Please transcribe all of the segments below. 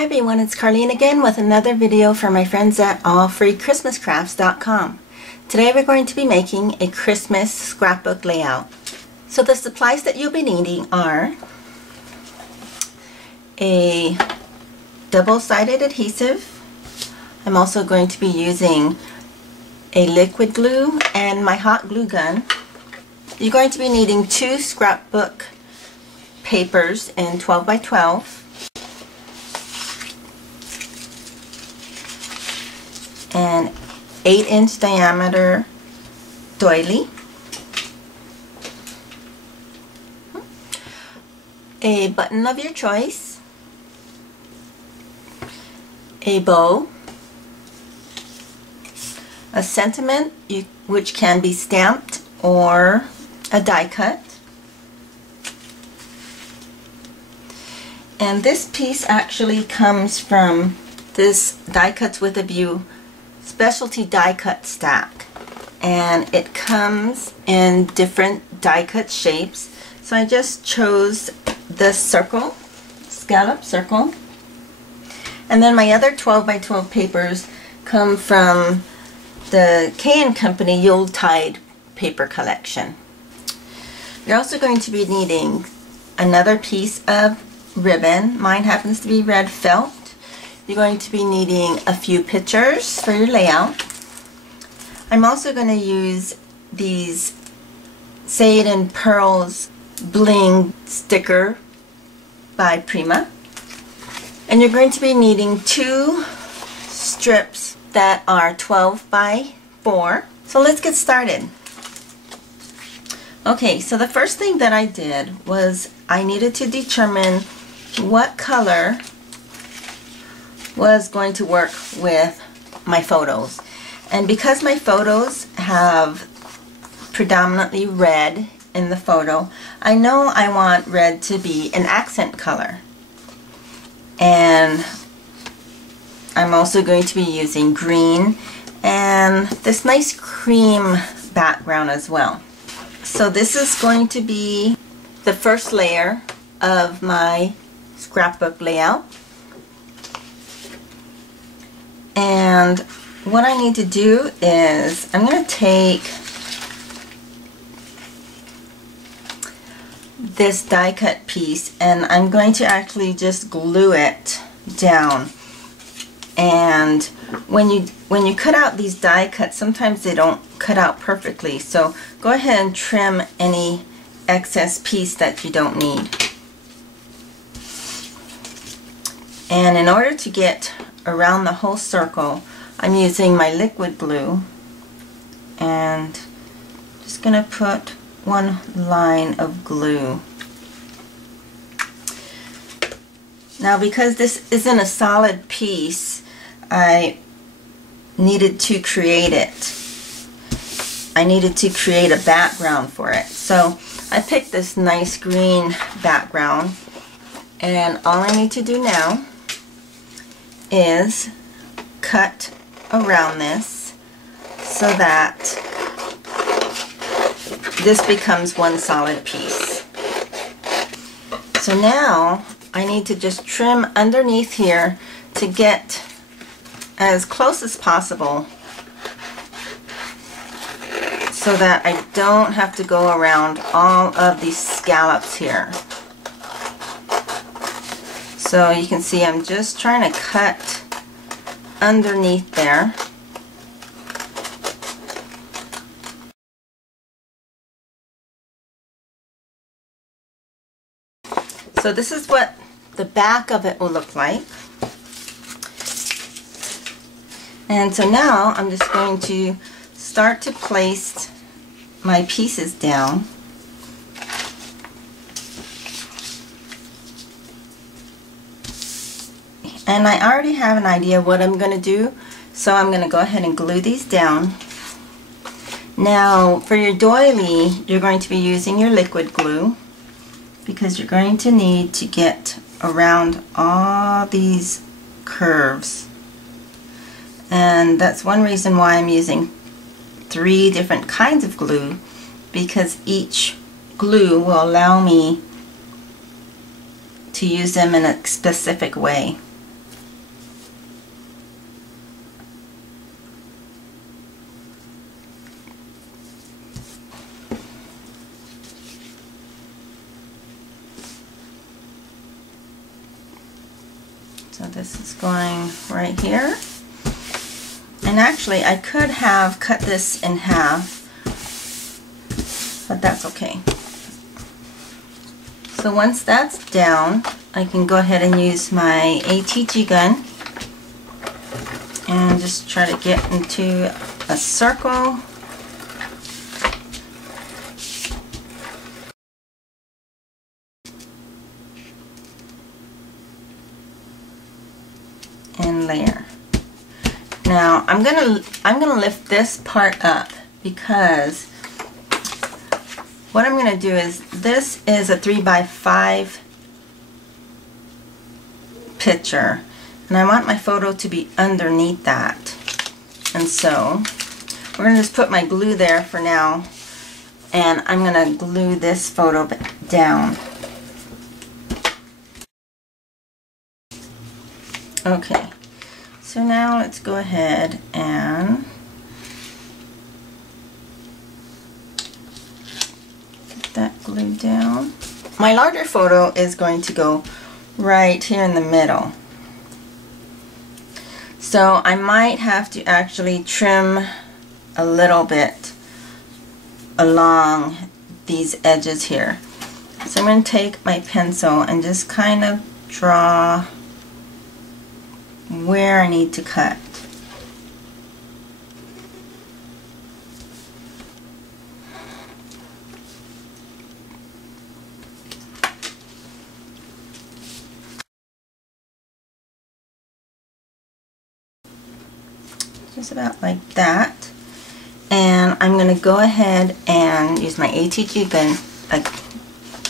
Hi everyone, it's Carlene again with another video for my friends at AllFreeChristmasCrafts.com. Today we're going to be making a Christmas scrapbook layout. So the supplies that you'll be needing are a double-sided adhesive. I'm also going to be using a liquid glue and my hot glue gun. You're going to be needing 2 scrapbook papers in 12 by 12. An 8-inch diameter doily, a button of your choice, a bow, a sentiment which can be stamped or a die cut, and this piece actually comes from this Die Cuts with a View specialty die cut stack, and it comes in different die cut shapes. So I just chose this circle, scallop circle, and then my other 12 by 12 papers come from the K & Company Yuletide paper collection. You're also going to be needing another piece of ribbon. Mine happens to be red felt. You're going to be needing a few pictures for your layout. I'm also going to use these Say It in Pearls bling sticker by Prima. And you're going to be needing 2 strips that are 12 by 4. So let's get started. Okay, so the first thing that I did was I needed to determine what color was going to work with my photos, and because my photos have predominantly red in the photo, I know I want red to be an accent color, and I'm also going to be using green and this nice cream background as well. So this is going to be the first layer of my scrapbook layout. And what I need to do is I'm going to take this die cut piece and I'm going to actually just glue it down. And when you cut out these die cuts, sometimes they don't cut out perfectly, so go ahead and trim any excess piece that you don't need. And in order to get around the whole circle, I'm using my liquid glue and just gonna put one line of glue. Now, because this isn't a solid piece, I needed to create it. I needed to create a background for it. So I picked this nice green background, and all I need to do now is cut around this so that this becomes one solid piece. So now I need to just trim underneath here to get as close as possible so that I don't have to go around all of these scallops here. So you can see I'm just trying to cut underneath there. So this is what the back of it will look like. And so now I'm just going to start to place my pieces down. And I already have an idea what I'm going to do, so I'm going to go ahead and glue these down. Now for your doily, you're going to be using your liquid glue because you're going to need to get around all these curves. And that's one reason why I'm using 3 different kinds of glue, because each glue will allow me to use them in a specific way. this is going right here. And actually I could have cut this in half, but that's okay. So once that's down, I can go ahead and use my ATG gun and just try to get into a circle. And layer. Now I'm gonna lift this part up because what I'm gonna do is, this is a 3x5 picture and I want my photo to be underneath that, and so we're gonna just put my glue there for now, and I'm gonna glue this photo down. Okay, so now let's go ahead and get that glue down. My larger photo is going to go right here in the middle. So I might have to actually trim a little bit along these edges here. So I'm going to take my pencil and just kind of draw where I need to cut. Just about like that. And I'm going to go ahead and use my ATG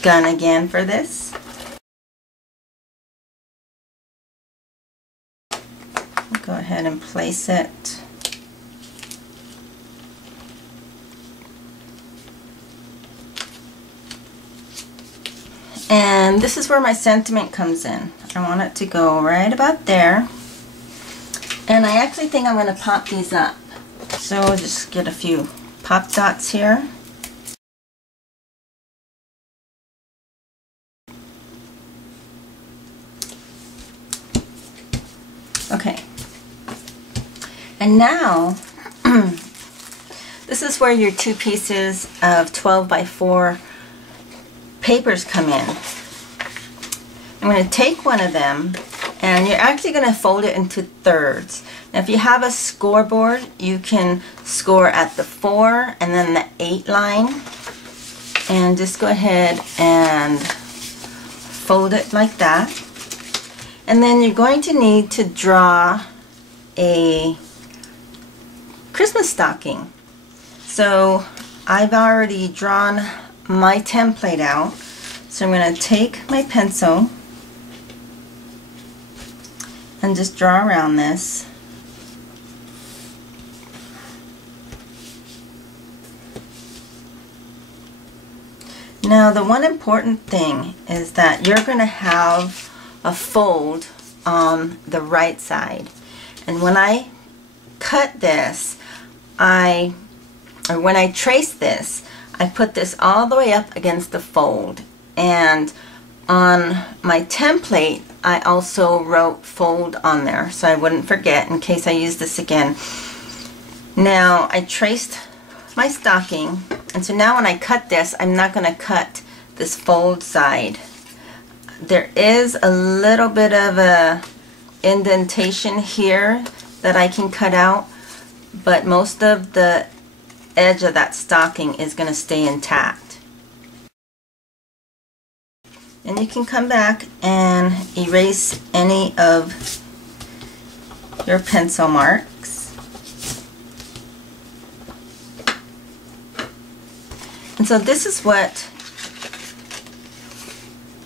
gun again for this. Go ahead and place it. And this is where my sentiment comes in. I want it to go right about there. And I actually think I'm going to pop these up. So just get a few pop dots here. Okay. And now, this is where your 2 pieces of 12x4 papers come in. I'm going to take one of them, and you're actually going to fold it into thirds. Now if you have a scoreboard, you can score at the 4 and then the 8 line, and just go ahead and fold it like that. And then you're going to need to draw a Christmas stocking. So I've already drawn my template out. So I'm going to take my pencil and just draw around this. Now the one important thing is that you're going to have a fold on the right side. And when I cut this, when I trace this, I put this all the way up against the fold. And on my template, I also wrote fold on there so I wouldn't forget in case I use this again. Now I traced my stocking, and so now when I cut this, I'm not going to cut this fold side. There is a little bit of a indentation here that I can cut out, but most of the edge of that stocking is going to stay intact. And you can come back and erase any of your pencil marks. And so this is what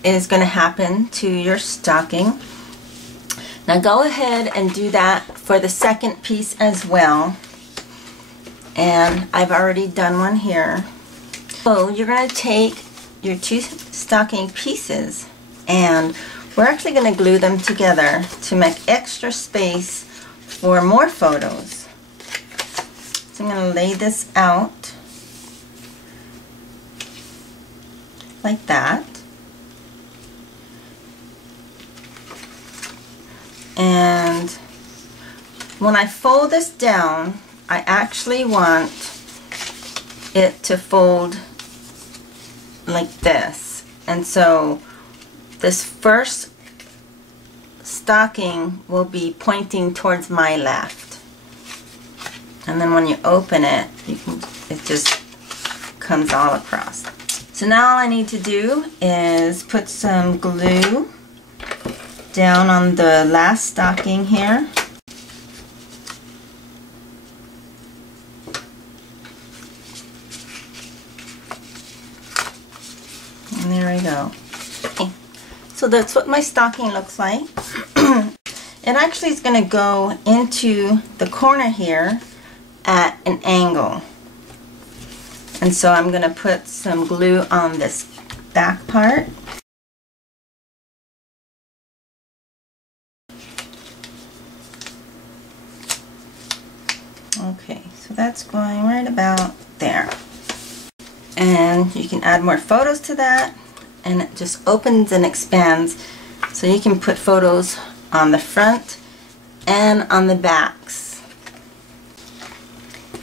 is going to happen to your stocking. Now go ahead and do that for the second piece as well. And I've already done one here. So you're going to take your 2 stocking pieces, and we're actually going to glue them together to make extra space for more photos. So I'm going to lay this out like that. when I fold this down, I actually want it to fold like this. And so this first stocking will be pointing towards my left. And then when you open it, it just comes all across. So now all I need to do is put some glue down on the last stocking here. And there we go. Okay. So that's what my stocking looks like. It actually is going to go into the corner here at an angle. And so I'm going to put some glue on this back part. Okay, so that's going right about there. And you can add more photos to that, and it just opens and expands, so you can put photos on the front and on the backs.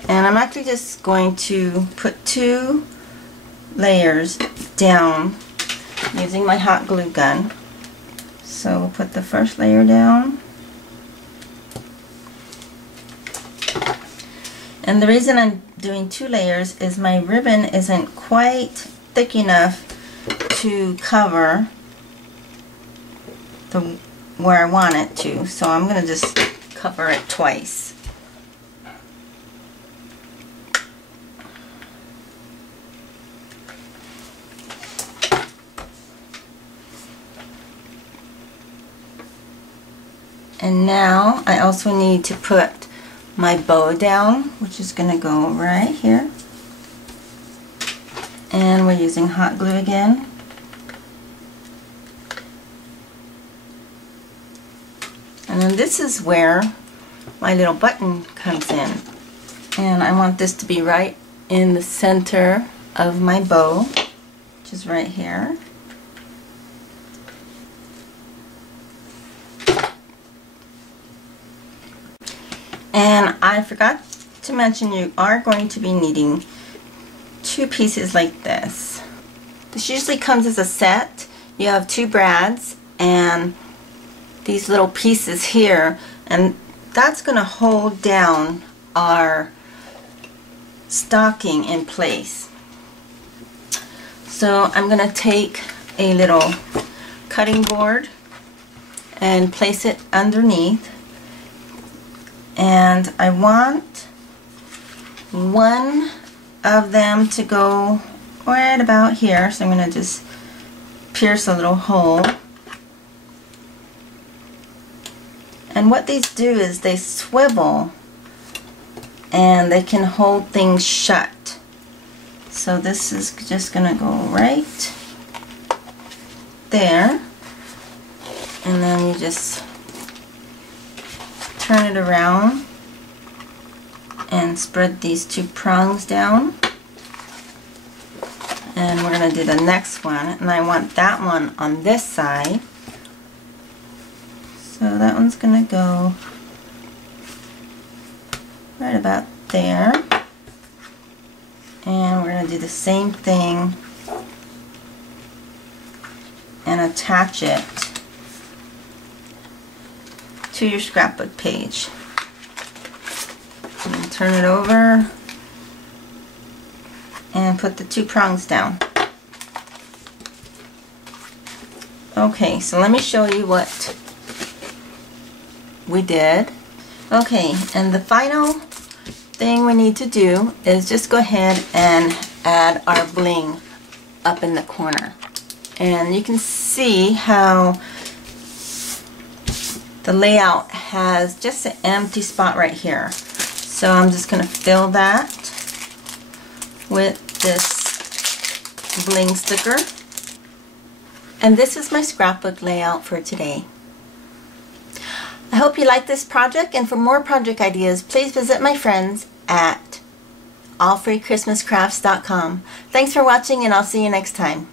And I'm actually just going to put 2 layers down using my hot glue gun. So we'll put the first layer down. And the reason I'm doing 2 layers is my ribbon isn't quite thick enough to cover where I want it to. So I'm going to just cover it twice. And now I also need to put my bow down, which is going to go right here. And we're using hot glue again. And then this is where my little button comes in. And I want this to be right in the center of my bow, which is right here. And I forgot to mention, you are going to be needing 2 pieces like this. This usually comes as a set. You have 2 brads and these little pieces here, and that's going to hold down our stocking in place. So I'm going to take a little cutting board and place it underneath. And I want one of them to go right about here, so I'm going to just pierce a little hole. And what these do is they swivel and they can hold things shut. So this is just going to go right there, and then you just turn it around and spread these 2 prongs down. And we're going to do the next one, and I want that one on this side. So that one's going to go right about there. And we're going to do the same thing and attach it to your scrapbook page. And turn it over and put the 2 prongs down. Okay, so let me show you what we did. Okay, and the final thing we need to do is just go ahead and add our bling up in the corner. And you can see how the layout has just an empty spot right here. So I'm just going to fill that with this bling sticker. And this is my scrapbook layout for today. I hope you like this project, and for more project ideas, please visit my friends at AllFreeChristmasCrafts.com. Thanks for watching, and I'll see you next time.